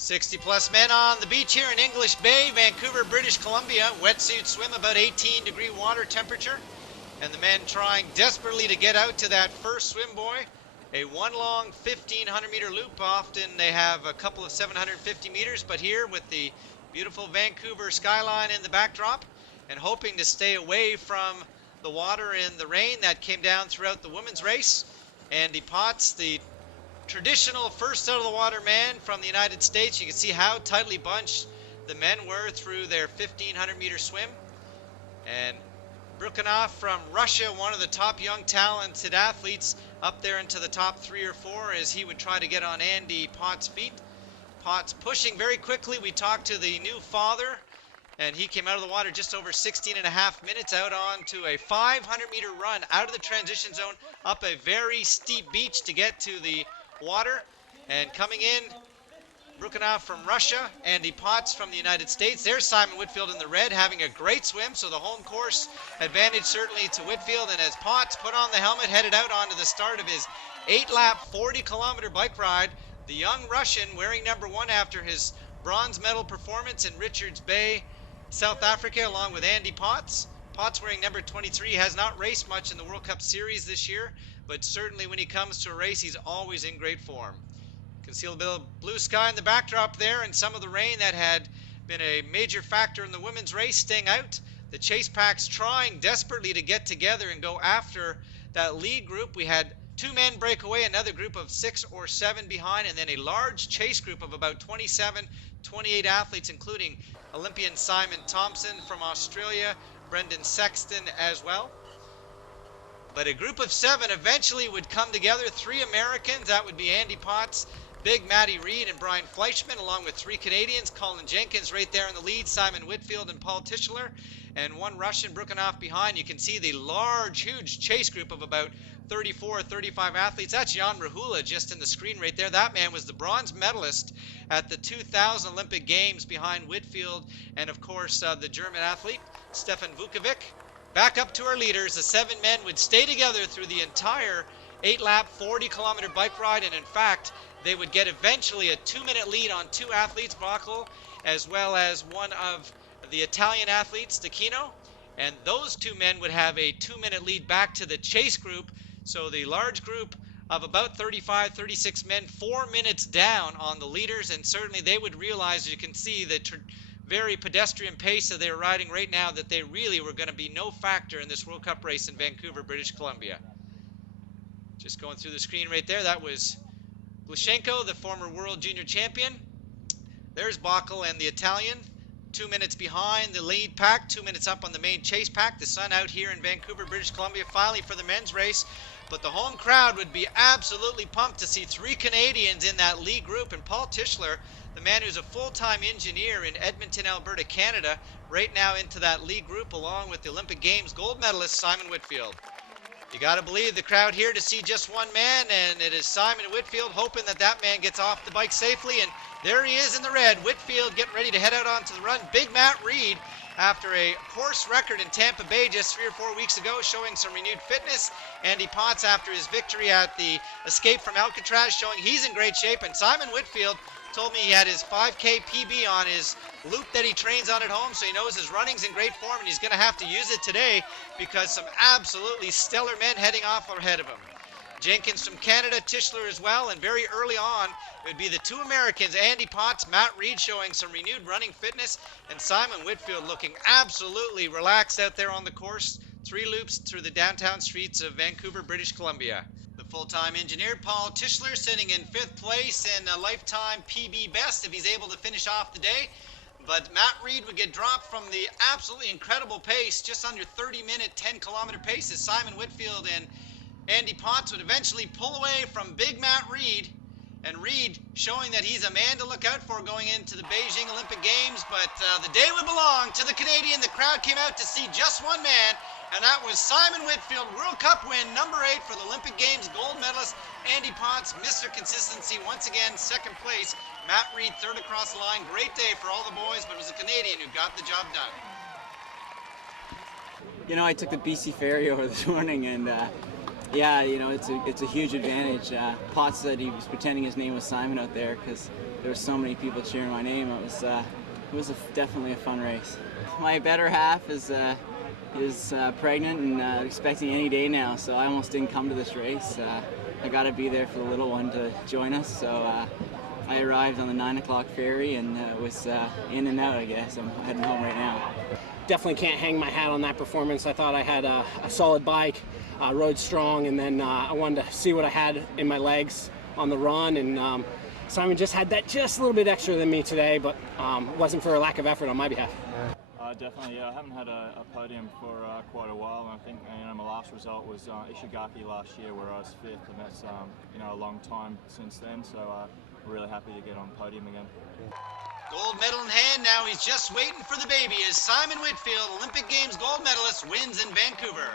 60-plus men on the beach here in English Bay, Vancouver, British Columbia. Wetsuit swim, about 18-degree water temperature. And the men trying desperately to get out to that first swim buoy. A one long 1,500-meter loop. Often they have a couple of 750 meters, but here with the beautiful Vancouver skyline in the backdrop and hoping to stay away from the water and the rain that came down throughout the women's race. Andy Potts, the traditional first out of the water man from the United States. You can see how tightly bunched the men were through their 1,500-meter swim. And Brukhanov from Russia, one of the top young talented athletes, up there into the top 3 or 4 as he would try to get on Andy Potts' feet. Potts pushing very quickly. We talked to the new father, and he came out of the water just over 16.5 minutes out onto a 500-meter run out of the transition zone, up a very steep beach to get to the water. And coming in, Brukhanov from Russia, Andy Potts from the United States. There's Simon Whitfield in the red having a great swim, so the home course advantage certainly to Whitfield. And as Potts put on the helmet, headed out onto the start of his 8-lap 40-kilometer bike ride, the young Russian wearing number 1 after his bronze medal performance in Richards Bay, South Africa, along with Andy Potts. Potts wearing number 23 has not raced much in the World Cup Series this year, but certainly when he comes to a race, he's always in great form. You can see a bit of blue sky in the backdrop there, and some of the rain that had been a major factor in the women's race staying out. The chase packs trying desperately to get together and go after that lead group. We had 2 men break away, another group of 6 or 7 behind, and then a large chase group of about 27, 28 athletes, including Olympian Simon Thompson from Australia, Brendan Sexton as well. But a group of 7 eventually would come together. 3 Americans, that would be Andy Potts, Big Matty Reid, and Brian Fleischman, along with 3 Canadians, Colin Jenkins right there in the lead, Simon Whitfield and Paul Tischler, and 1 Russian, Brukhanov, behind. You can see the large, huge chase group of about 34, 35 athletes. That's Jan Rahula just in the screen right there. That man was the bronze medalist at the 2000 Olympic Games behind Whitfield and, of course, the German athlete, Stefan Vukovic. Back up to our leaders. The 7 men would stay together through the entire 8-lap 40-kilometer bike ride, and in fact, they would get eventually a 2-minute lead on 2 athletes, Bachl, as well as one of the Italian athletes, D'Achino, and those 2 men would have a 2-minute lead back to the chase group. So the large group of about 35, 36 men, 4 minutes down on the leaders, and certainly they would realize, as you can see, the very pedestrian pace that they're riding right now, that they really were going to be no factor in this World Cup race in Vancouver, British Columbia. Just going through the screen right there, that was Glushenko, the former world junior champion. There's Bachl and the Italian, 2 minutes behind the lead pack, 2 minutes up on the main chase pack. The sun out here in Vancouver, British Columbia, finally for the men's race. But the home crowd would be absolutely pumped to see 3 Canadians in that lead group, and Paul Tischler, the man who's a full-time engineer in Edmonton, Alberta, Canada, right now into that lead group, along with the Olympic Games gold medalist Simon Whitfield. You got to believe the crowd here to see just one man, and it is Simon Whitfield, hoping that that man gets off the bike safely. And there he is in the red. Whitfield getting ready to head out onto the run. Big Matt Reid, after a course record in Tampa Bay just 3 or 4 weeks ago, showing some renewed fitness. Andy Potts, after his victory at the Escape from Alcatraz, showing he's in great shape. And Simon Whitfield told me he had his 5K PB on his loop that he trains on at home, so he knows his running's in great form, and he's going to have to use it today because some absolutely stellar men heading off ahead of him. Jenkins from Canada, Tischler as well, and very early on, it would be the 2 Americans, Andy Potts, Matt Reid, showing some renewed running fitness, and Simon Whitfield looking absolutely relaxed out there on the course. 3 loops through the downtown streets of Vancouver, British Columbia. The full-time engineer, Paul Tischler, sitting in 5th place in a lifetime PB best if he's able to finish off the day. But Matt Reid would get dropped from the absolutely incredible pace, just under 30-minute, 10-kilometer pace, as Simon Whitfield and Andy Potts would eventually pull away from Big Matt Reid. And Reid showing that he's a man to look out for going into the Beijing Olympic Games. But the day would belong to the Canadian. The crowd came out to see just one man, and that was Simon Whitfield, World Cup win, number 8 for the Olympic Games gold medalist. Andy Potts, Mr. Consistency, once again, 2nd place. Matt Reid, 3rd across the line. Great day for all the boys, but it was a Canadian who got the job done. You know, I took the BC ferry over this morning, and Yeah, you know, it's a huge advantage. Potts said he was pretending his name was Simon out there because there were so many people cheering my name. Definitely a fun race. My better half is pregnant and expecting any day now, so I almost didn't come to this race. I got to be there for the little one to join us, so I arrived on the 9 o'clock ferry and was in and out, I guess. I'm heading home right now. Definitely can't hang my hat on that performance. I thought I had a solid bike, rode strong, and then I wanted to see what I had in my legs on the run, and Simon just had that just a little bit extra than me today, but wasn't for a lack of effort on my behalf. Definitely, yeah. I haven't had a podium for quite a while, and I think my last result was Ishigaki last year, where I was 5th, and that's a long time since then. So we're really happy to get on the podium again. Gold medal in hand now. He's just waiting for the baby as Simon Whitfield, Olympic Games gold medalist, wins in Vancouver.